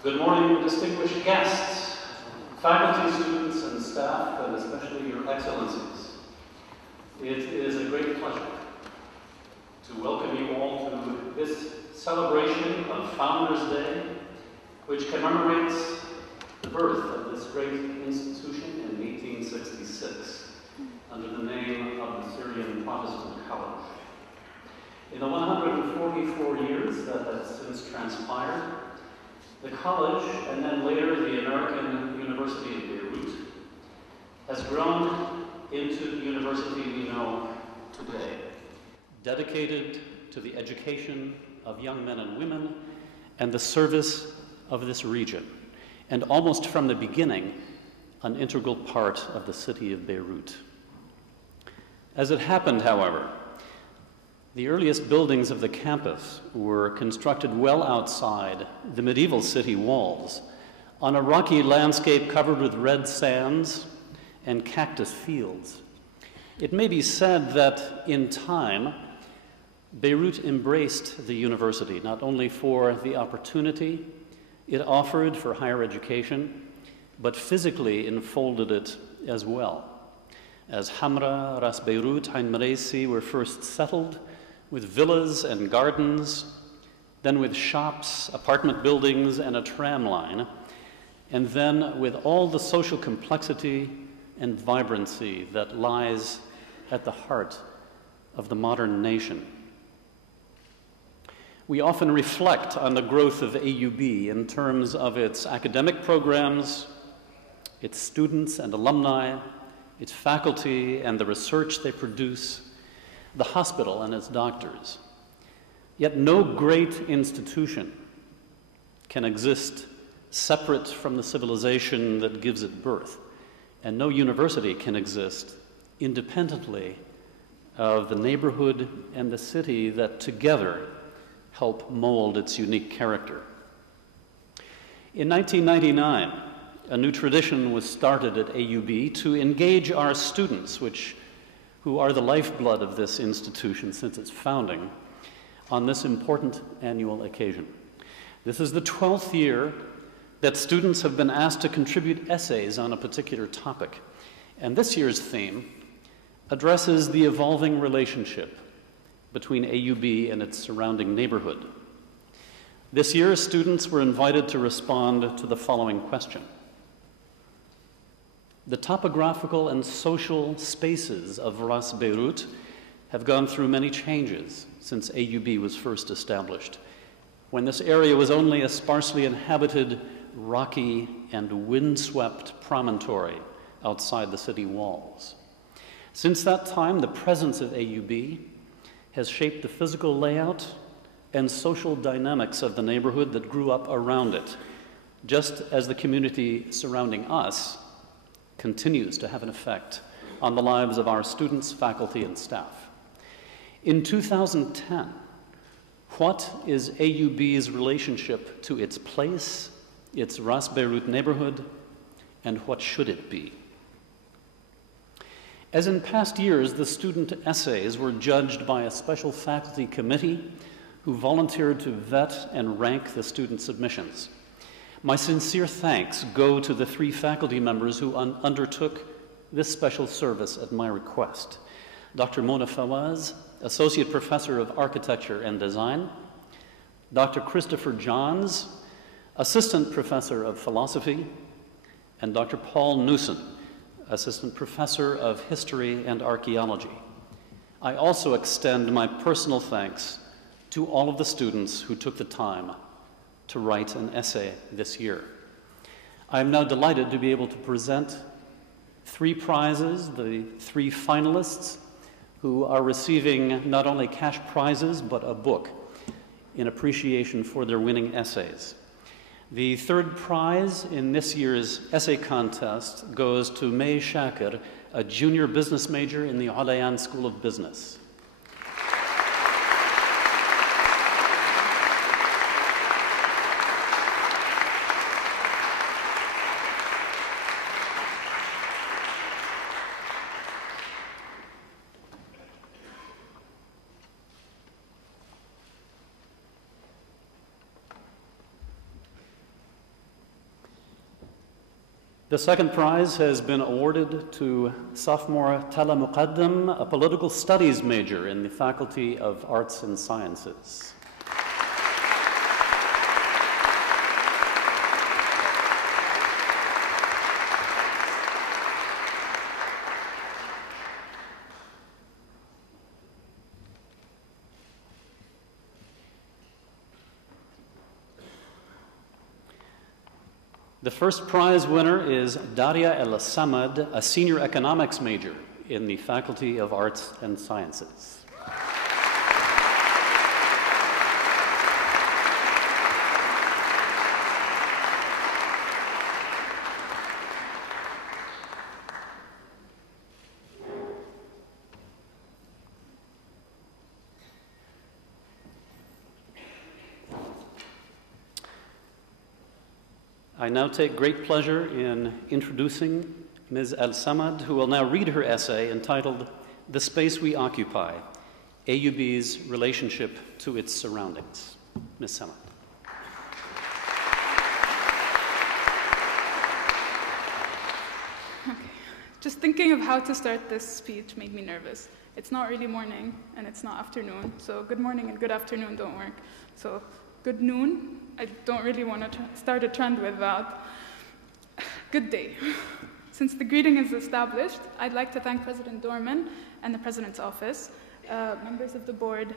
Good morning, distinguished guests, faculty, students, and staff, and especially your excellencies. It is a great pleasure to welcome you all to this celebration of Founders Day, which commemorates the birth of this great institution in 1866 under the name of the Syrian Protestant College. In the 144 years that have since transpired, the college, and then later the American University of Beirut, has grown into the university we know today, dedicated to the education of young men and women and the service of this region, and almost from the beginning, an integral part of the city of Beirut. As it happened, however, the earliest buildings of the campus were constructed well outside the medieval city walls, on a rocky landscape covered with red sands and cactus fields. It may be said that in time, Beirut embraced the university, not only for the opportunity it offered for higher education, but physically enfolded it as well. As Hamra, Ras Beirut, Ain Maraisi were first settled, with villas and gardens, then with shops, apartment buildings, and a tram line, and then with all the social complexity and vibrancy that lies at the heart of the modern nation. We often reflect on the growth of AUB in terms of its academic programs, its students and alumni, its faculty and the research they produce, the hospital and its doctors. Yet no great institution can exist separate from the civilization that gives it birth, and no university can exist independently of the neighborhood and the city that together help mold its unique character. In 1999, a new tradition was started at AUB to engage our students, who are the lifeblood of this institution since its founding, on this important annual occasion. This is the 12th year that students have been asked to contribute essays on a particular topic, and this year's theme addresses the evolving relationship between AUB and its surrounding neighborhood. This year, students were invited to respond to the following question. The topographical and social spaces of Ras Beirut have gone through many changes since AUB was first established, when this area was only a sparsely inhabited, rocky, and windswept promontory outside the city walls. Since that time, the presence of AUB has shaped the physical layout and social dynamics of the neighborhood that grew up around it, just as the community surrounding us continues to have an effect on the lives of our students, faculty, and staff. In 2010, what is AUB's relationship to its place, its Ras Beirut neighborhood, and what should it be? As in past years, the student essays were judged by a special faculty committee who volunteered to vet and rank the student submissions. My sincere thanks go to the 3 faculty members who undertook this special service at my request. Dr. Mona Fawaz, Associate Professor of Architecture and Design, Dr. Christopher Johns, Assistant Professor of Philosophy, and Dr. Paul Newson, Assistant Professor of History and Archaeology. I also extend my personal thanks to all of the students who took the time to write an essay this year. I am now delighted to be able to present 3 prizes, the 3 finalists who are receiving not only cash prizes, but a book in appreciation for their winning essays. The 3rd prize in this year's essay contest goes to May Shakir, a junior business major in the Alayan School of Business. The second prize has been awarded to sophomore Tala Muqaddam, a political studies major in the Faculty of Arts and Sciences. The first prize winner is Daria El-Samad, a senior economics major in the Faculty of Arts and Sciences. I now take great pleasure in introducing Ms. El-Samad, who will now read her essay entitled "The Space We Occupy, AUB's Relationship to Its Surroundings." Ms. Samad. Okay. Just thinking of how to start this speech made me nervous. It's not really morning and it's not afternoon, so good morning and good afternoon don't work. So good noon, I don't really want to start a trend with that. Good day. Since the greeting is established, I'd like to thank President Dorman and the President's Office, members of the board,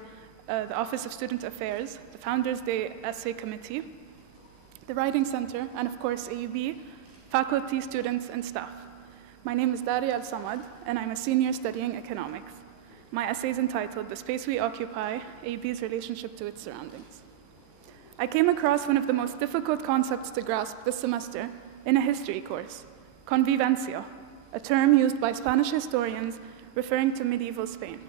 the Office of Student Affairs, the Founders Day Essay Committee, the Writing Center, and of course AUB, faculty, students, and staff. My name is Daria El-Samad, and I'm a senior studying economics. My essay is entitled "The Space We Occupy, AUB's Relationship to Its Surroundings." I came across one of the most difficult concepts to grasp this semester in a history course, convivencia, a term used by Spanish historians referring to medieval Spain.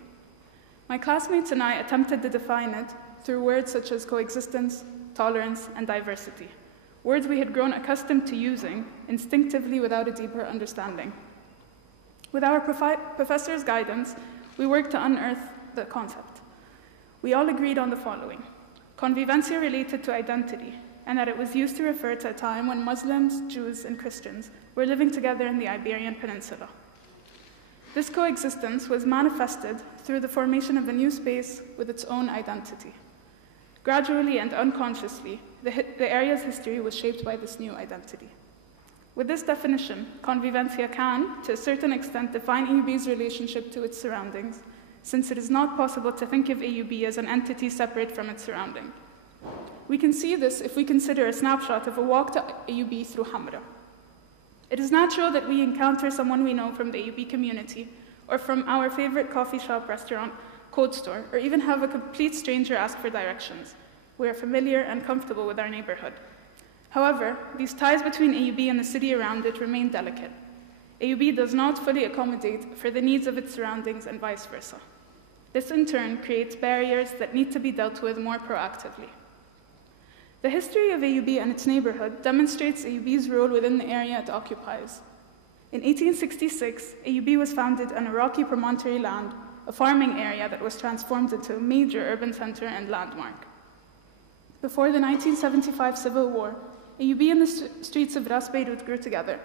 My classmates and I attempted to define it through words such as coexistence, tolerance, and diversity, words we had grown accustomed to using instinctively without a deeper understanding. With our professor's guidance, we worked to unearth the concept. We all agreed on the following. Convivencia related to identity, and that it was used to refer to a time when Muslims, Jews, and Christians were living together in the Iberian Peninsula. This coexistence was manifested through the formation of a new space with its own identity. Gradually and unconsciously, the area's history was shaped by this new identity. With this definition, convivencia can, to a certain extent, define AUB's relationship to its surroundings, since it is not possible to think of AUB as an entity separate from its surrounding. We can see this if we consider a snapshot of a walk to AUB through Hamra. It is natural that we encounter someone we know from the AUB community, or from our favorite coffee shop, restaurant, code store, or even have a complete stranger ask for directions. We are familiar and comfortable with our neighborhood. However, these ties between AUB and the city around it remain delicate. AUB does not fully accommodate for the needs of its surroundings and vice versa. This in turn creates barriers that need to be dealt with more proactively. The history of AUB and its neighborhood demonstrates AUB's role within the area it occupies. In 1866, AUB was founded on a rocky promontory land, a farming area that was transformed into a major urban center and landmark. Before the 1975 Civil War, AUB and the streets of Ras Beirut grew together.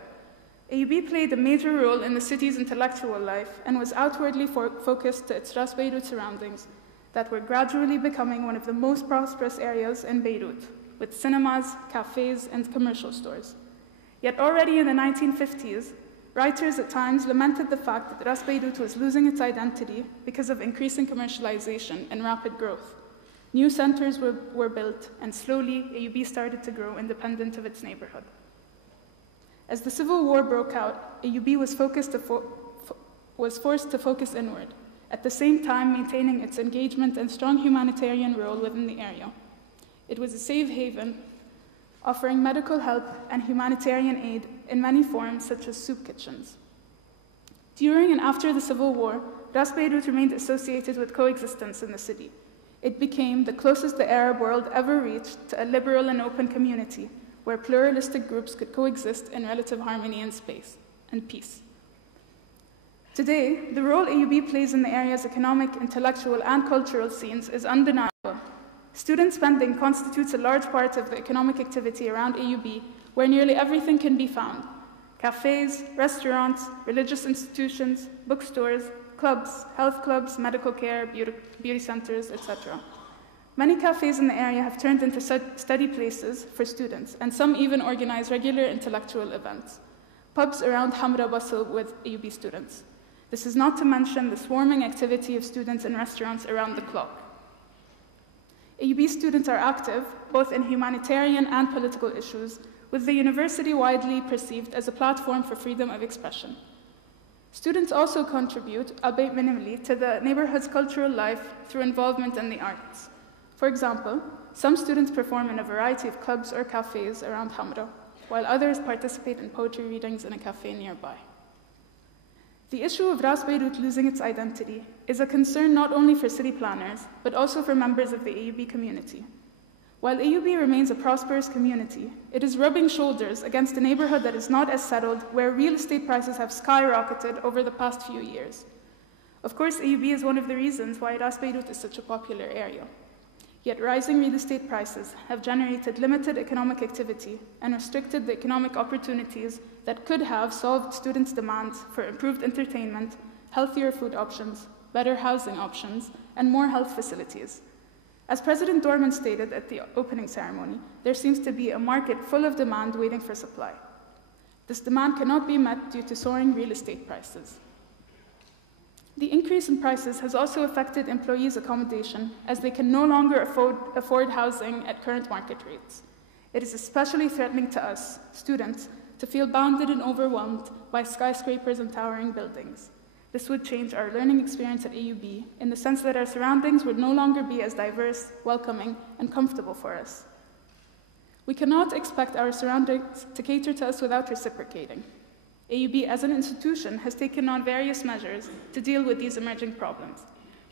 AUB played a major role in the city's intellectual life and was outwardly focused to its Ras Beirut surroundings that were gradually becoming one of the most prosperous areas in Beirut, with cinemas, cafes, and commercial stores. Yet already in the 1950s, writers at times lamented the fact that Ras Beirut was losing its identity because of increasing commercialization and rapid growth. New centers were built, and slowly AUB started to grow independent of its neighborhood. As the Civil War broke out, AUB was forced to focus inward, at the same time maintaining its engagement and strong humanitarian role within the area. It was a safe haven, offering medical help and humanitarian aid in many forms, such as soup kitchens. During and after the Civil War, Ras Beirut remained associated with coexistence in the city. It became the closest the Arab world ever reached to a liberal and open community, where pluralistic groups could coexist in relative harmony and space and peace. Today, the role AUB plays in the area's economic, intellectual, and cultural scenes is undeniable. Student spending constitutes a large part of the economic activity around AUB, where nearly everything can be found, Cafes, restaurants, religious institutions, bookstores, clubs, health clubs, medical care, beauty centers, etc. Many cafes in the area have turned into study places for students, and some even organize regular intellectual events. Pubs around Hamra bustle with AUB students. This is not to mention the swarming activity of students in restaurants around the clock. AUB students are active, both in humanitarian and political issues, with the university widely perceived as a platform for freedom of expression. Students also contribute, albeit minimally, to the neighborhood's cultural life through involvement in the arts. For example, some students perform in a variety of clubs or cafes around Hamra, while others participate in poetry readings in a cafe nearby. The issue of Ras Beirut losing its identity is a concern not only for city planners, but also for members of the AUB community. While AUB remains a prosperous community, it is rubbing shoulders against a neighborhood that is not as settled, where real estate prices have skyrocketed over the past few years. Of course, AUB is one of the reasons why Ras Beirut is such a popular area. Yet rising real estate prices have generated limited economic activity and restricted the economic opportunities that could have solved students' demands for improved entertainment, healthier food options, better housing options, and more health facilities. As President Dorman stated at the opening ceremony, there seems to be a market full of demand waiting for supply. This demand cannot be met due to soaring real estate prices. The increase in prices has also affected employees' accommodation, as they can no longer afford housing at current market rates. It is especially threatening to us, students, to feel bounded and overwhelmed by skyscrapers and towering buildings. This would change our learning experience at AUB in the sense that our surroundings would no longer be as diverse, welcoming, and comfortable for us. We cannot expect our surroundings to cater to us without reciprocating. AUB as an institution has taken on various measures to deal with these emerging problems,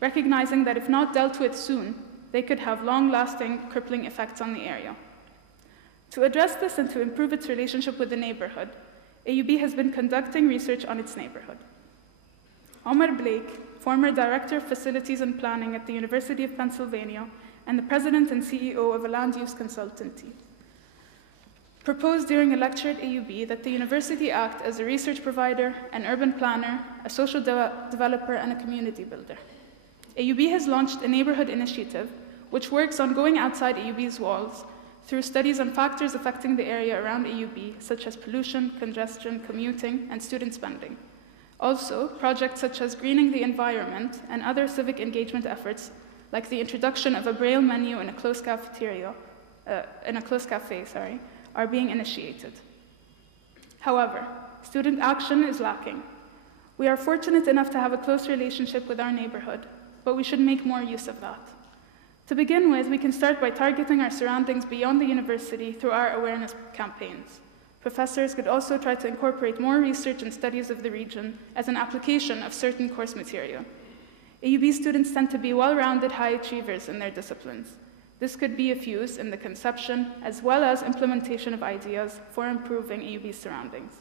recognizing that if not dealt with soon, they could have long-lasting, crippling effects on the area. To address this and to improve its relationship with the neighborhood, AUB has been conducting research on its neighborhood. Omar Blake, former Director of Facilities and Planning at the University of Pennsylvania and the President and CEO of a land use consultancy, proposed during a lecture at AUB that the university act as a research provider, an urban planner, a social developer, and a community builder. AUB has launched a neighborhood initiative which works on going outside AUB's walls through studies on factors affecting the area around AUB, such as pollution, congestion, commuting, and student spending. Also, projects such as greening the environment and other civic engagement efforts, like the introduction of a Braille menu in a closed cafe, are being initiated. However, student action is lacking. We are fortunate enough to have a close relationship with our neighborhood, but we should make more use of that. To begin with, we can start by targeting our surroundings beyond the university through our awareness campaigns. Professors could also try to incorporate more research and studies of the region as an application of certain course material. AUB students tend to be well-rounded high achievers in their disciplines. This could be of use in the conception as well as implementation of ideas for improving AUB's surroundings.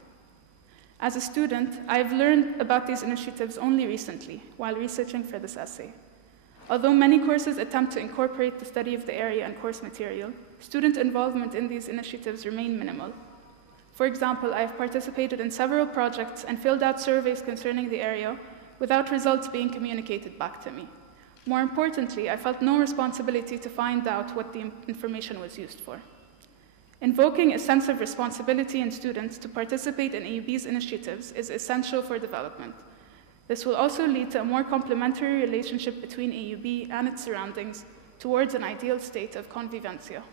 As a student, I have learned about these initiatives only recently while researching for this essay. Although many courses attempt to incorporate the study of the area and course material, student involvement in these initiatives remain minimal. For example, I have participated in several projects and filled out surveys concerning the area without results being communicated back to me. More importantly, I felt no responsibility to find out what the information was used for. Invoking a sense of responsibility in students to participate in AUB's initiatives is essential for development. This will also lead to a more complementary relationship between AUB and its surroundings towards an ideal state of convivencia.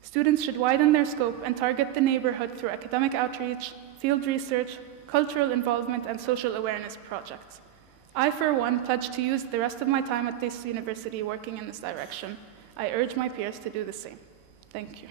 Students should widen their scope and target the neighborhood through academic outreach, field research, cultural involvement, and social awareness projects. I, for one, pledge to use the rest of my time at this university working in this direction. I urge my peers to do the same. Thank you.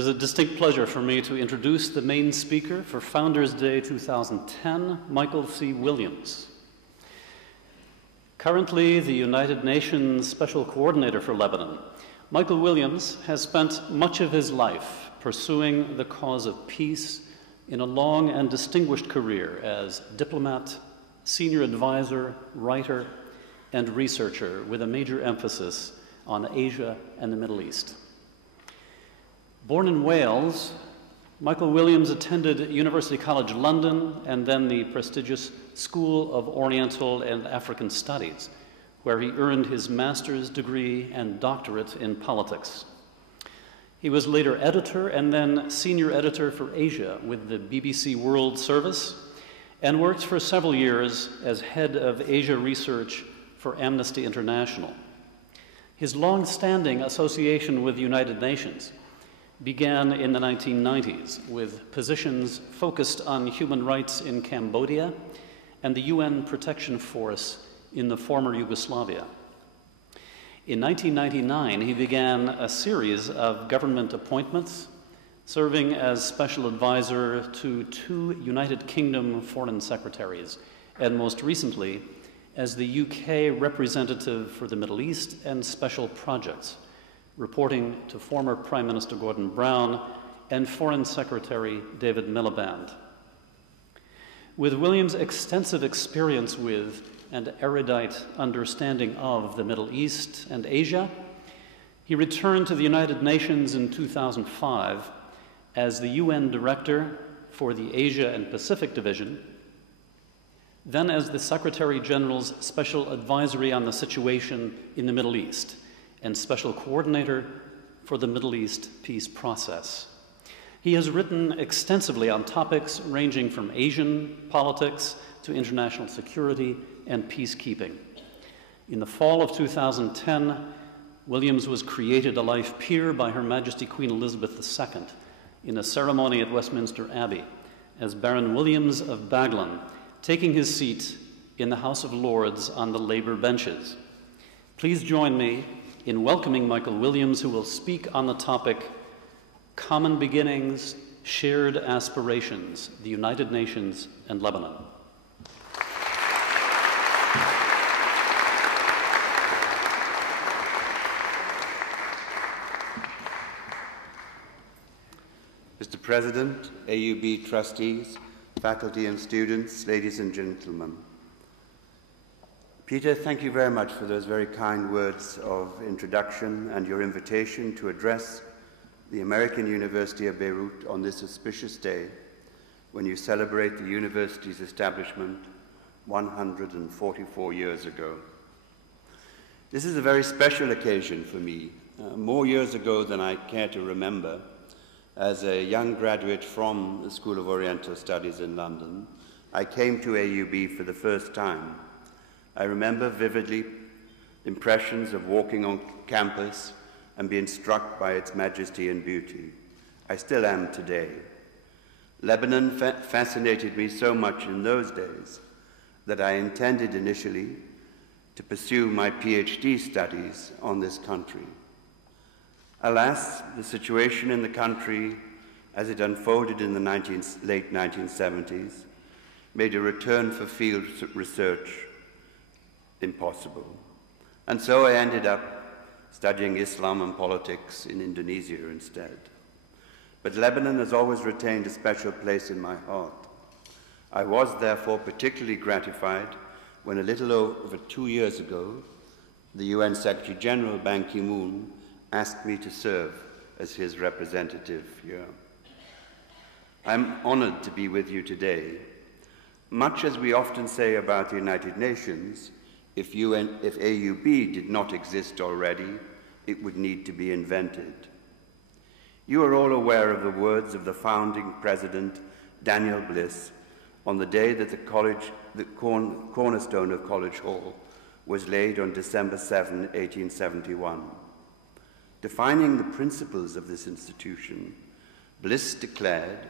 is a distinct pleasure for me to introduce the main speaker for Founders Day 2010, Michael C. Williams. Currently the United Nations Special Coordinator for Lebanon, Michael Williams has spent much of his life pursuing the cause of peace in a long and distinguished career as diplomat, senior advisor, writer, and researcher with a major emphasis on Asia and the Middle East. Born in Wales, Michael Williams attended University College London and then the prestigious School of Oriental and African Studies, where he earned his master's degree and doctorate in politics. He was later editor and then senior editor for Asia with the BBC World Service and worked for several years as head of Asia research for Amnesty International. His long-standing association with the United Nations began in the 1990s with positions focused on human rights in Cambodia and the UN Protection Force in the former Yugoslavia. In 1999, he began a series of government appointments, serving as special advisor to 2 United Kingdom foreign secretaries, and most recently, as the UK representative for the Middle East and special projects, reporting to former Prime Minister Gordon Brown and Foreign Secretary David Miliband. With Williams' extensive experience with and erudite understanding of the Middle East and Asia, he returned to the United Nations in 2005 as the UN Director for the Asia and Pacific Division, then as the Secretary General's Special Advisory on the Situation in the Middle East and Special Coordinator for the Middle East Peace Process. He has written extensively on topics ranging from Asian politics to international security and peacekeeping. In the fall of 2010, Williams was created a life peer by Her Majesty Queen Elizabeth II in a ceremony at Westminster Abbey as Baron Williams of Baglan, taking his seat in the House of Lords on the Labour benches. Please join me in welcoming Michael Williams, who will speak on the topic, Common Beginnings, Shared Aspirations, the United Nations and Lebanon. Mr. President, AUB trustees, faculty and students, ladies and gentlemen. Peter, thank you very much for those very kind words of introduction and your invitation to address the American University of Beirut on this auspicious day when you celebrate the university's establishment 144 years ago. This is a very special occasion for me, more years ago than I care to remember. As a young graduate from the School of Oriental Studies in London, I came to AUB for the first time. I remember vividly impressions of walking on campus and being struck by its majesty and beauty. I still am today. Lebanon fascinated me so much in those days that I intended initially to pursue my PhD studies on this country. Alas, the situation in the country as it unfolded in the late 1970s made a return for field research impossible. And so I ended up studying Islam and politics in Indonesia instead. But Lebanon has always retained a special place in my heart. I was therefore particularly gratified when a little over 2 years ago, the UN Secretary General Ban Ki-moon asked me to serve as his representative here. I'm honored to be with you today. Much as we often say about the United Nations, if AUB did not exist already, it would need to be invented. You are all aware of the words of the founding president, Daniel Bliss, on the day that the cornerstone of College Hall was laid on December 7, 1871. Defining the principles of this institution, Bliss declared,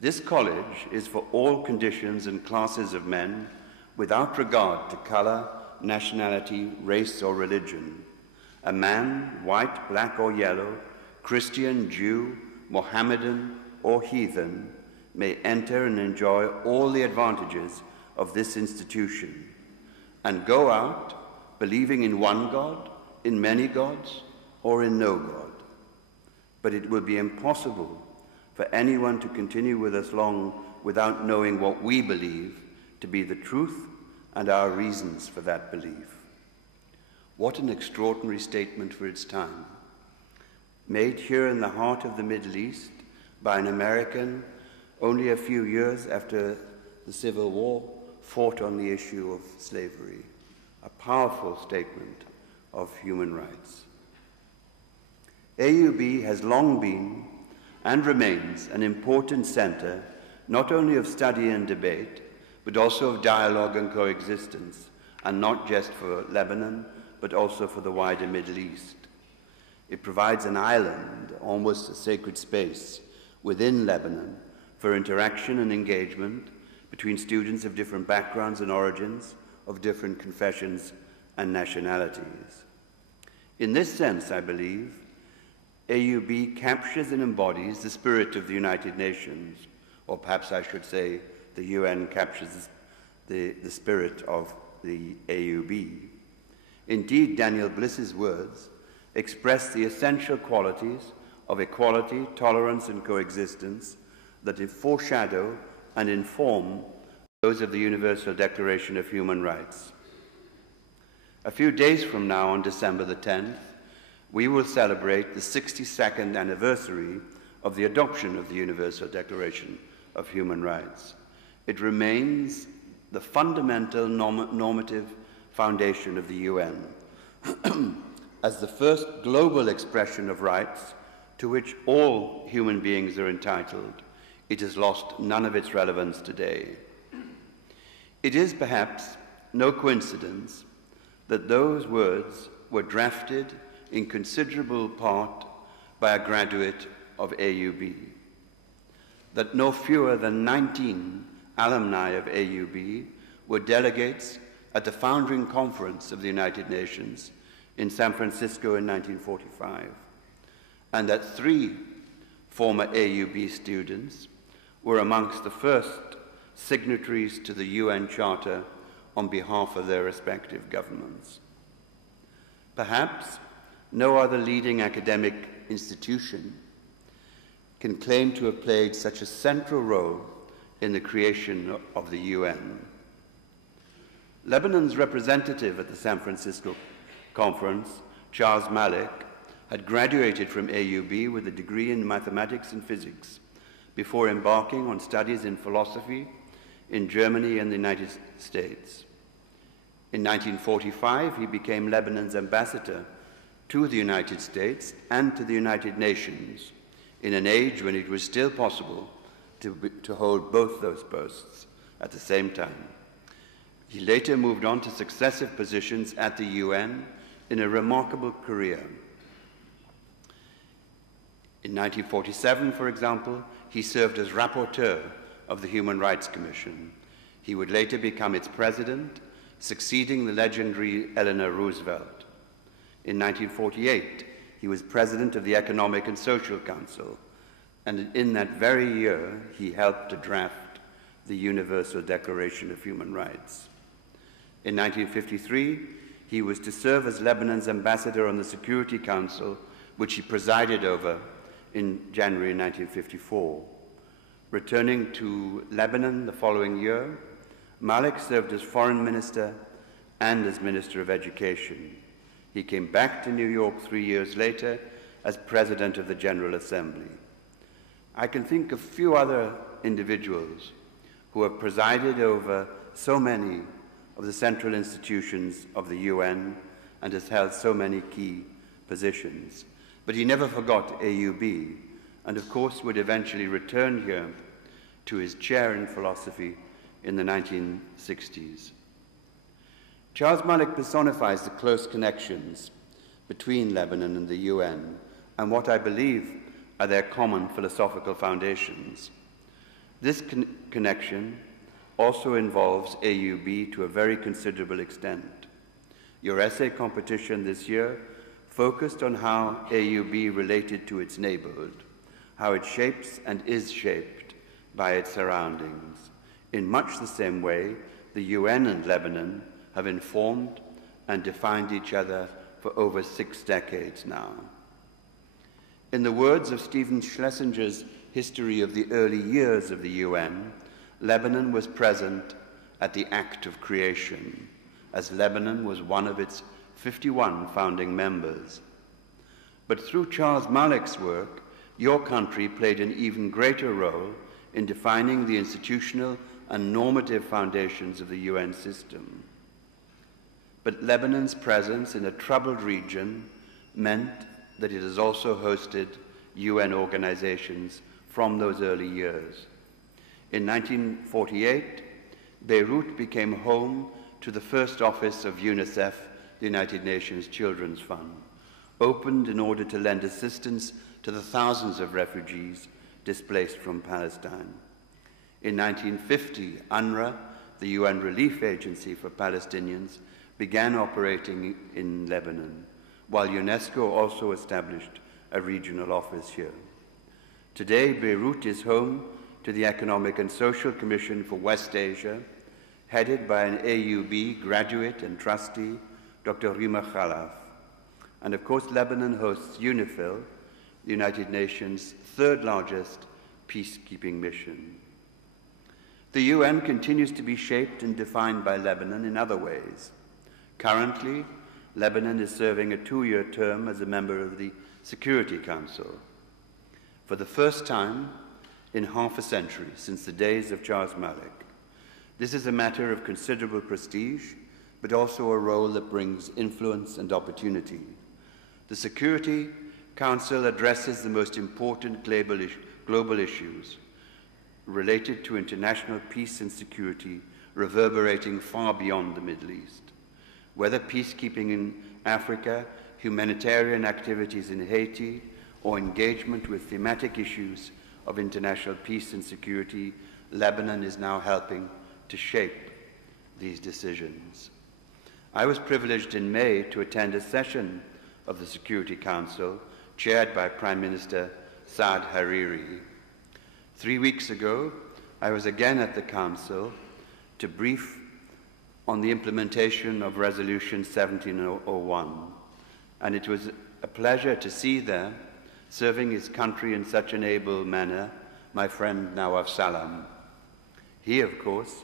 "This college is for all conditions and classes of men, without regard to color, nationality, race, or religion. A man, white, black, or yellow, Christian, Jew, Mohammedan or heathen, may enter and enjoy all the advantages of this institution and go out believing in one God, in many gods, or in no God. But it will be impossible for anyone to continue with us long without knowing what we believe to be the truth and our reasons for that belief. What an extraordinary statement for its time, made here in the heart of the Middle East by an American only a few years after the Civil War fought on the issue of slavery. A powerful statement of human rights. AUB has long been and remains an important center not only of study and debate, but also of dialogue and coexistence, and not just for Lebanon, but also for the wider Middle East. It provides an island, almost a sacred space, within Lebanon for interaction and engagement between students of different backgrounds and origins, of different confessions and nationalities. In this sense, I believe, AUB captures and embodies the spirit of the United Nations, or perhaps I should say the UN captures the spirit of the AUB. Indeed, Daniel Bliss's words express the essential qualities of equality, tolerance, and coexistence that foreshadow and inform those of the Universal Declaration of Human Rights. A few days from now, on December the 10th, we will celebrate the 62nd anniversary of the adoption of the Universal Declaration of Human Rights. It remains the fundamental normative foundation of the UN as the first global expression of rights to which all human beings are entitled. It has lost none of its relevance today. It is perhaps no coincidence that those words were drafted in considerable part by a graduate of AUB, that no fewer than 19 alumni of AUB were delegates at the founding conference of the United Nations in San Francisco in 1945, and that 3 former AUB students were amongst the first signatories to the UN Charter on behalf of their respective governments. Perhaps no other leading academic institution can claim to have played such a central role in the creation of the UN. Lebanon's representative at the San Francisco conference, Charles Malik, had graduated from AUB with a degree in mathematics and physics before embarking on studies in philosophy in Germany and the United States. In 1945, he became Lebanon's ambassador to the United States and to the United Nations in an age when it was still possible to hold both those posts at the same time. He later moved on to successive positions at the UN in a remarkable career. In 1947, for example, he served as rapporteur of the Human Rights Commission. He would later become its president, succeeding the legendary Eleanor Roosevelt. In 1948, he was president of the Economic and Social Council, and in that very year, he helped to draft the Universal Declaration of Human Rights. In 1953, he was to serve as Lebanon's ambassador on the Security Council, which he presided over in January 1954. Returning to Lebanon the following year, Malik served as foreign minister and as minister of education. He came back to New York 3 years later as president of the General Assembly. I can think of few other individuals who have presided over so many of the central institutions of the UN and has held so many key positions. But he never forgot AUB, and of course would eventually return here to his chair in philosophy in the 1960s. Charles Malik personifies the close connections between Lebanon and the UN and what I believe are their common philosophical foundations. This connection also involves AUB to a very considerable extent. Your essay competition this year focused on how AUB related to its neighborhood, how it shapes and is shaped by its surroundings. In much the same way, the UN and Lebanon have informed and defined each other for over 6 decades now. In the words of Stephen Schlesinger's History of the Early Years of the UN, Lebanon was present at the act of creation, as Lebanon was one of its 51 founding members. But through Charles Malick's work, your country played an even greater role in defining the institutional and normative foundations of the UN system. But Lebanon's presence in a troubled region meant that it has also hosted UN organizations from those early years. In 1948, Beirut became home to the first office of UNICEF, the United Nations Children's Fund, opened in order to lend assistance to the thousands of refugees displaced from Palestine. In 1950, UNRWA, the UN Relief Agency for Palestinians, began operating in Lebanon, while UNESCO also established a regional office here. Today, Beirut is home to the Economic and Social Commission for West Asia, headed by an AUB graduate and trustee, Dr. Rima Khalaf. And of course, Lebanon hosts UNIFIL, the United Nations' third largest peacekeeping mission. The UN continues to be shaped and defined by Lebanon in other ways. Currently, Lebanon is serving a 2-year term as a member of the Security Council. For the first time in half a century since the days of Charles Malick, this is a matter of considerable prestige, but also a role that brings influence and opportunity. The Security Council addresses the most important global issues related to international peace and security, reverberating far beyond the Middle East. Whether peacekeeping in Africa, humanitarian activities in Haiti, or engagement with thematic issues of international peace and security, Lebanon is now helping to shape these decisions. I was privileged in May to attend a session of the Security Council chaired by Prime Minister Saad Hariri. 3 weeks ago, I was again at the Council to brief on the implementation of Resolution 1701, and it was a pleasure to see there, serving his country in such an able manner, my friend Nawaf Salam. He, of course,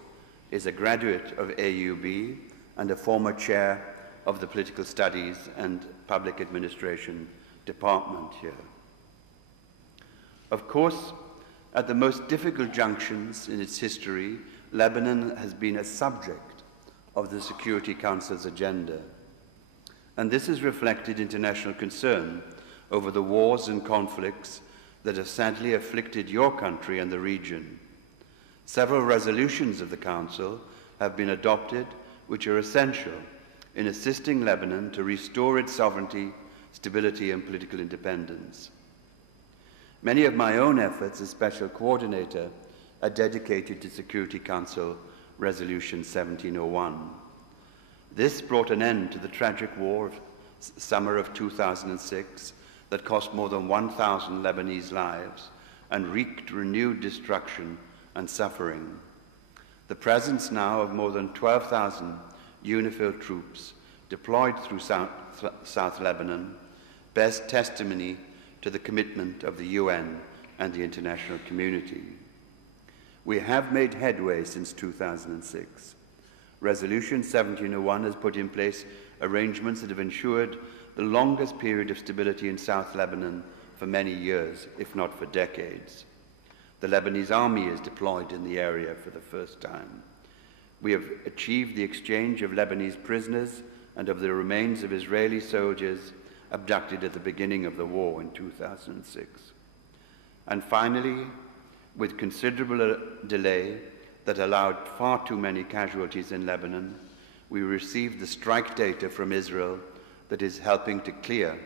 is a graduate of AUB and a former chair of the Political Studies and Public Administration Department here. Of course, at the most difficult junctions in its history, Lebanon has been a subject of the Security Council's agenda. And this has reflected international concern over the wars and conflicts that have sadly afflicted your country and the region. Several resolutions of the Council have been adopted which are essential in assisting Lebanon to restore its sovereignty, stability, and political independence. Many of my own efforts as Special Coordinator are dedicated to Security Council Resolution 1701. This brought an end to the tragic war of summer of 2006 that cost more than 1,000 Lebanese lives and wreaked renewed destruction and suffering. The presence now of more than 12,000 UNIFIL troops deployed through South Lebanon bears testimony to the commitment of the UN and the international community. We have made headway since 2006. Resolution 1701 has put in place arrangements that have ensured the longest period of stability in South Lebanon for many years, if not for decades. The Lebanese army is deployed in the area for the first time. We have achieved the exchange of Lebanese prisoners and of the remains of Israeli soldiers abducted at the beginning of the war in 2006. And finally, with considerable delay that allowed far too many casualties in Lebanon, we received the strike data from Israel that is helping to clear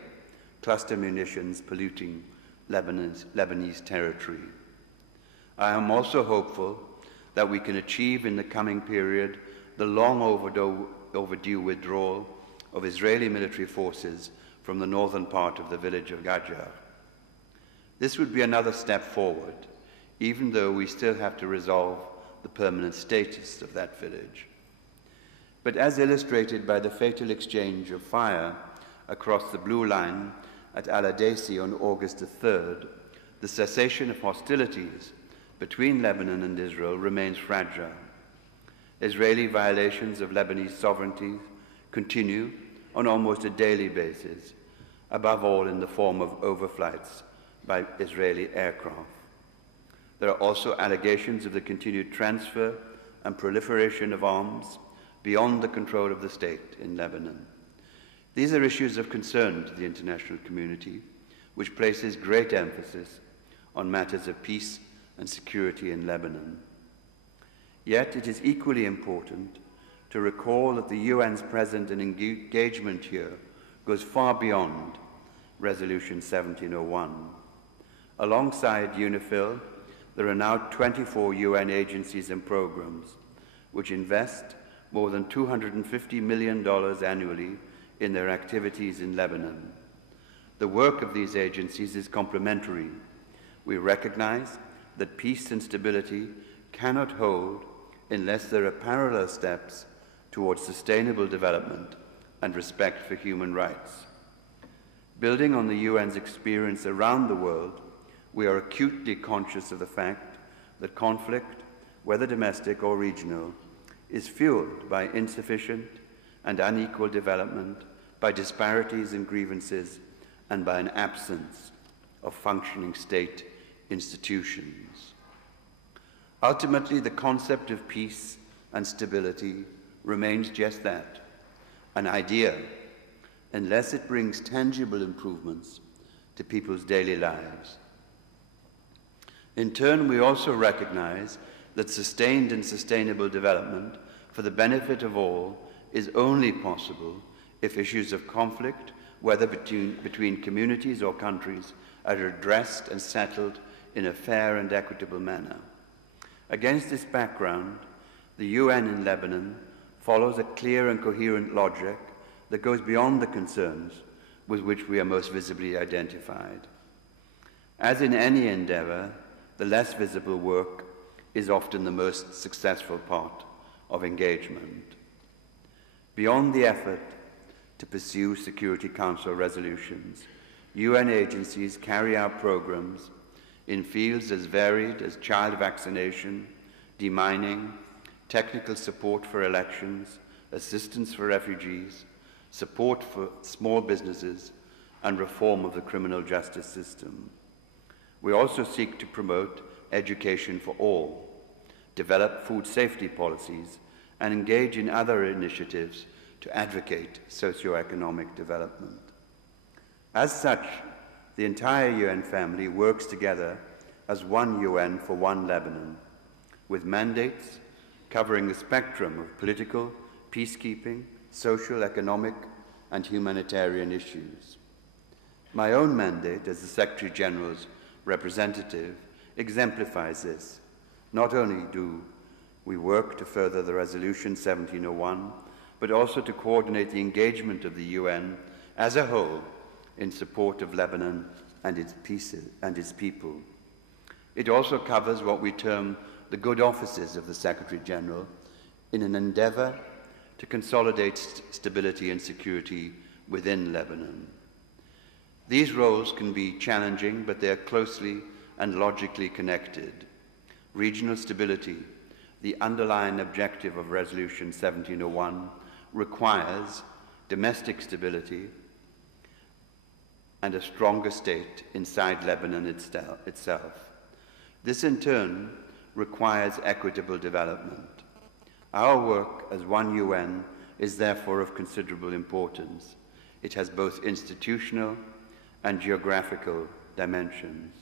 cluster munitions polluting Lebanese territory. I am also hopeful that we can achieve in the coming period the long overdue withdrawal of Israeli military forces from the northern part of the village of Gajar. This would be another step forward, even though we still have to resolve the permanent status of that village. But as illustrated by the fatal exchange of fire across the blue line at Al-Adesi on August the 3rd, the cessation of hostilities between Lebanon and Israel remains fragile. Israeli violations of Lebanese sovereignty continue on almost a daily basis, above all in the form of overflights by Israeli aircraft. There are also allegations of the continued transfer and proliferation of arms beyond the control of the state in Lebanon. These are issues of concern to the international community, which places great emphasis on matters of peace and security in Lebanon. Yet it is equally important to recall that the UN's present and engagement here goes far beyond Resolution 1701. Alongside UNIFIL, there are now 24 UN agencies and programs which invest more than $250 million annually in their activities in Lebanon. The work of these agencies is complementary. We recognize that peace and stability cannot hold unless there are parallel steps towards sustainable development and respect for human rights. Building on the UN's experience around the world, we are acutely conscious of the fact that conflict, whether domestic or regional, is fueled by insufficient and unequal development, by disparities and grievances, and by an absence of functioning state institutions. Ultimately, the concept of peace and stability remains just that, an idea, unless it brings tangible improvements to people's daily lives. In turn, we also recognize that sustained and sustainable development for the benefit of all is only possible if issues of conflict, whether between communities or countries, are addressed and settled in a fair and equitable manner. Against this background, the UN in Lebanon follows a clear and coherent logic that goes beyond the concerns with which we are most visibly identified. As in any endeavor, the less visible work is often the most successful part of engagement. Beyond the effort to pursue Security Council resolutions, UN agencies carry out programs in fields as varied as child vaccination, demining, technical support for elections, assistance for refugees, support for small businesses, and reform of the criminal justice system. We also seek to promote education for all, develop food safety policies, and engage in other initiatives to advocate socio-economic development. As such, the entire UN family works together as one UN for one Lebanon, with mandates covering the spectrum of political, peacekeeping, social, economic, and humanitarian issues. My own mandate as the Secretary General's representative exemplifies this. Not only do we work to further the Resolution 1701, but also to coordinate the engagement of the UN as a whole in support of Lebanon and its people. It also covers what we term the good offices of the Secretary General in an endeavor to consolidate stability and security within Lebanon. These roles can be challenging, but they are closely and logically connected. Regional stability, the underlying objective of Resolution 1701, requires domestic stability and a stronger state inside Lebanon itself. This in turn requires equitable development. Our work as one UN is therefore of considerable importance. It has both institutional and geographical dimensions.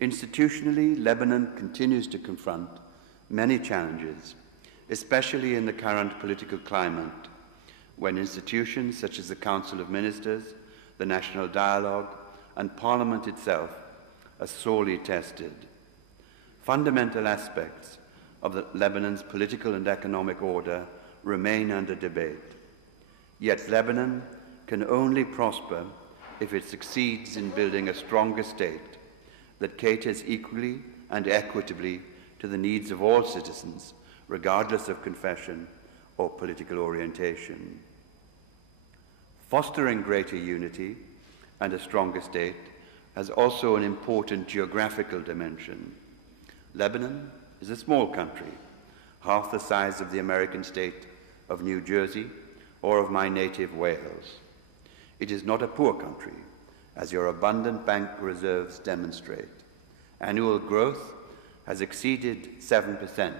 Institutionally, Lebanon continues to confront many challenges, especially in the current political climate, when institutions such as the Council of Ministers, the National Dialogue, and Parliament itself are sorely tested. Fundamental aspects of Lebanon's political and economic order remain under debate. Yet Lebanon can only prosper if it succeeds in building a stronger state that caters equally and equitably to the needs of all citizens, regardless of confession or political orientation. Fostering greater unity and a stronger state has also an important geographical dimension. Lebanon is a small country, half the size of the American state of New Jersey or of my native Wales. It is not a poor country, as your abundant bank reserves demonstrate. Annual growth has exceeded 7%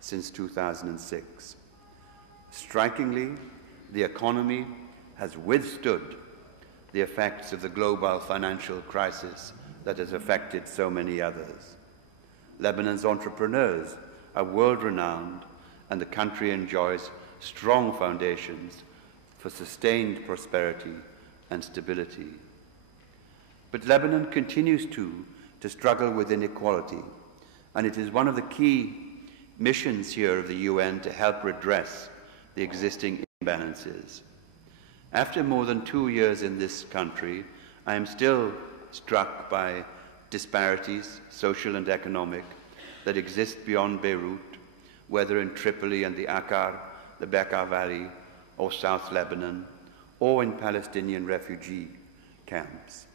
since 2006. Strikingly, the economy has withstood the effects of the global financial crisis that has affected so many others. Lebanon's entrepreneurs are world-renowned, and the country enjoys strong foundations for sustained prosperity and stability. But Lebanon continues to struggle with inequality, and it is one of the key missions here of the UN to help redress the existing imbalances. After more than 2 years in this country, I am still struck by disparities, social and economic, that exist beyond Beirut, whether in Tripoli and the Bekaa Valley, or South Lebanon, or in Palestinian refugee camps.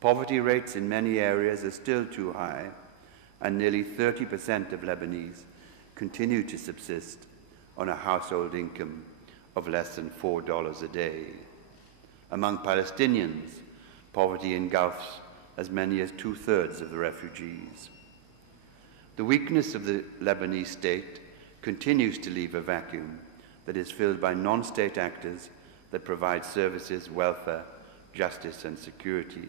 Poverty rates in many areas are still too high, and nearly 30% of Lebanese continue to subsist on a household income of less than $4 a day. Among Palestinians, poverty engulfs as many as 2/3 of the refugees. The weakness of the Lebanese state continues to leave a vacuum that is filled by non-state actors that provide services, welfare, justice, and security.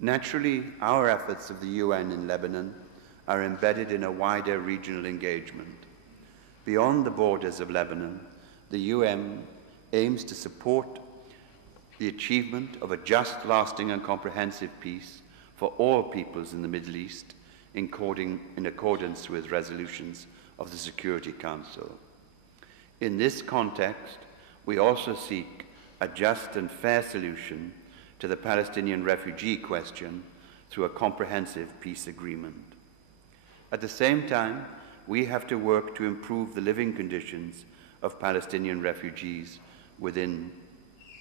Naturally, our efforts of the UN in Lebanon are embedded in a wider regional engagement. Beyond the borders of Lebanon, the UN aims to support the achievement of a just, lasting, and comprehensive peace for all peoples in the Middle East, in accordance with resolutions of the Security Council. In this context, we also seek a just and fair solution to the Palestinian refugee question through a comprehensive peace agreement. At the same time, we have to work to improve the living conditions of Palestinian refugees within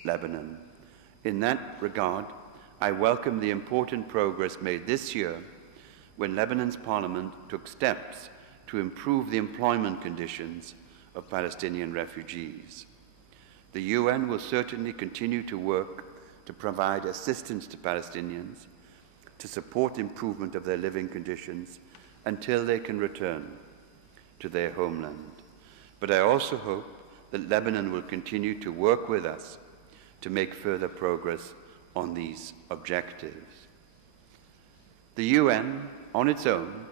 Lebanon. In that regard, I welcome the important progress made this year when Lebanon's parliament took steps to improve the employment conditions of Palestinian refugees. The UN will certainly continue to work to provide assistance to Palestinians to support improvement of their living conditions until they can return to their homeland. But I also hope that Lebanon will continue to work with us to make further progress on these objectives. The UN, on its own,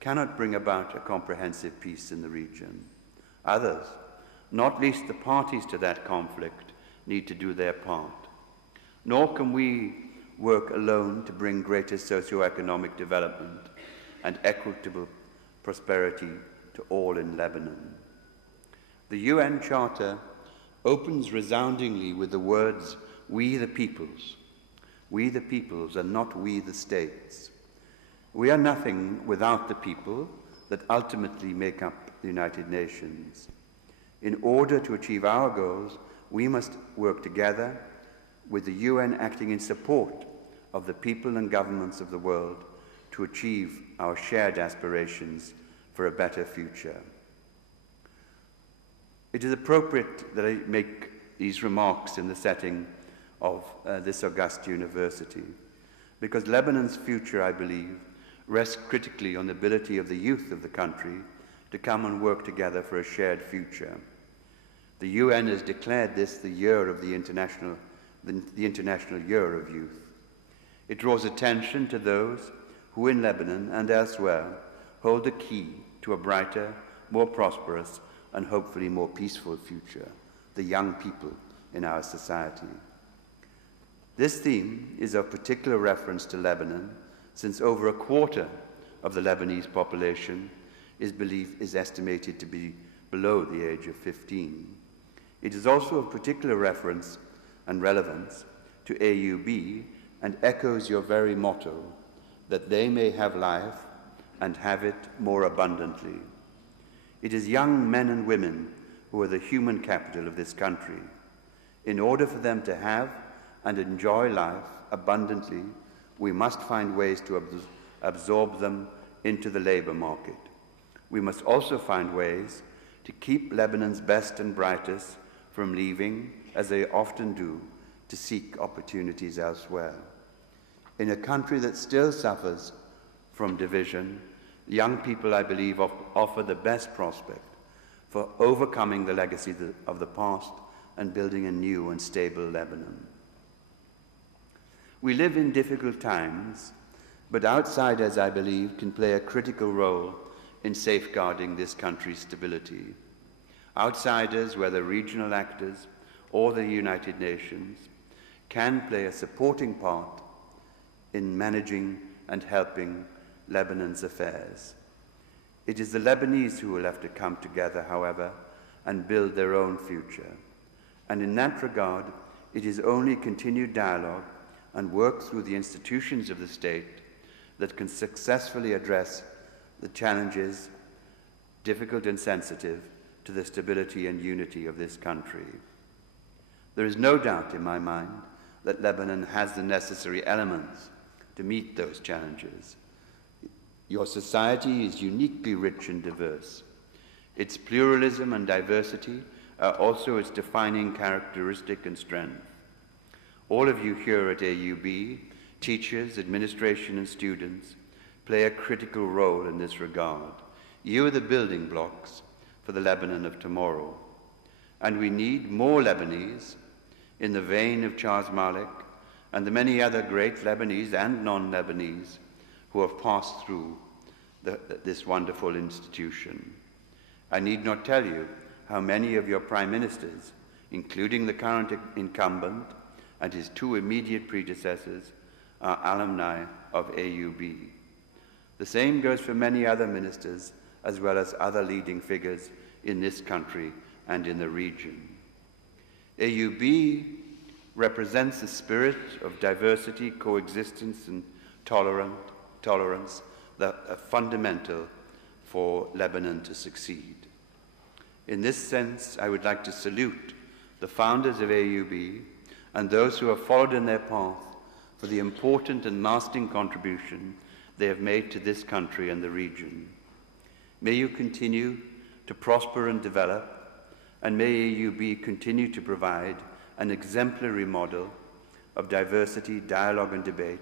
cannot bring about a comprehensive peace in the region. Others, not least the parties to that conflict, need to do their part. Nor can we work alone to bring greater socio-economic development and equitable prosperity to all in Lebanon. The UN Charter opens resoundingly with the words, "We the peoples." We the peoples, and not we the states. We are nothing without the people that ultimately make up the United Nations. In order to achieve our goals, we must work together with the UN acting in support of the people and governments of the world to achieve our shared aspirations for a better future. It is appropriate that I make these remarks in the setting of this august university, because Lebanon's future, I believe, rests critically on the ability of the youth of the country to come and work together for a shared future. The UN has declared this the year of the International Year of Youth. It draws attention to those who in Lebanon and elsewhere hold the key to a brighter, more prosperous, and hopefully more peaceful future, the young people in our society. This theme is of particular reference to Lebanon, since over a quarter of the Lebanese population is estimated to be below the age of 15. It is also of particular reference and relevance to AUB and echoes your very motto, that they may have life and have it more abundantly. It is young men and women who are the human capital of this country. In order for them to have and enjoy life abundantly, we must find ways to absorb them into the labor market. We must also find ways to keep Lebanon's best and brightest from leaving, as they often do, to seek opportunities elsewhere. In a country that still suffers from division, young people, I believe, offer the best prospect for overcoming the legacy of the past and building a new and stable Lebanon. We live in difficult times, but outsiders, I believe, can play a critical role in safeguarding this country's stability. Outsiders, whether regional actors or the United Nations, can play a supporting part in managing and helping Lebanon's affairs. It is the Lebanese who will have to come together, however, and build their own future. And in that regard, it is only continued dialogue and work through the institutions of the state that can successfully address the challenges, difficult and sensitive, to the stability and unity of this country. There is no doubt in my mind that Lebanon has the necessary elements to meet those challenges. Your society is uniquely rich and diverse. Its pluralism and diversity are also its defining characteristic and strength. All of you here at AUB, teachers, administration, and students, play a critical role in this regard. You are the building blocks for the Lebanon of tomorrow. And we need more Lebanese in the vein of Charles Malik and the many other great Lebanese and non-Lebanese who have passed through this wonderful institution. I need not tell you how many of your prime ministers, including the current incumbent and his two immediate predecessors, are alumni of AUB. The same goes for many other ministers, as well as other leading figures in this country and in the region. AUB represents the spirit of diversity, coexistence, and tolerance that are fundamental for Lebanon to succeed. In this sense, I would like to salute the founders of AUB and those who have followed in their path for the important and lasting contribution they have made to this country and the region. May you continue to prosper and develop, and may AUB continue to provide an exemplary model of diversity, dialogue, and debate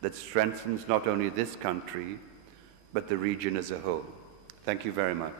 that strengthens not only this country, but the region as a whole. Thank you very much.